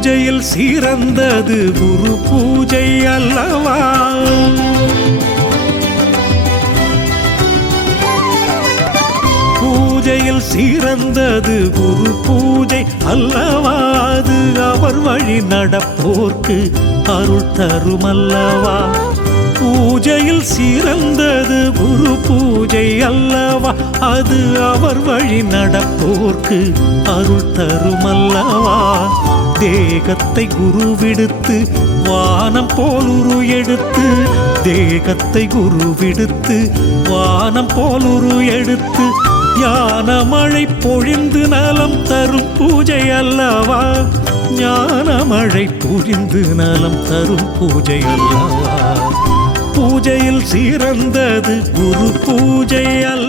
பூஜையில் சிறந்தது குரு பூஜை அல்லவா? பூஜையில் சிறந்தது குரு பூஜை அல்லவா? அது அவர் வழி நடப்போர்க்கு அருள் தருமல்லவா? பூஜையில் சிறந்தது குரு பூஜை அல்லவா? அது அவர் வழி நடப்போர்க்கு அருள் தருமல்லவா? தேகத்தை குருவிடுத்து வானம் போல் உரு எடுத்து, தேகத்தை குருவிடுத்து வானம் போல் உரு எடுத்து ஞான மழை பொழிந்து நலம் தரும் பூஜை அல்லவா? ஞான மழை பொழிந்து நலம் தரும் பூஜை அல்லவா? பூஜையில் சிறந்தது குரு பூஜை அல்லவா?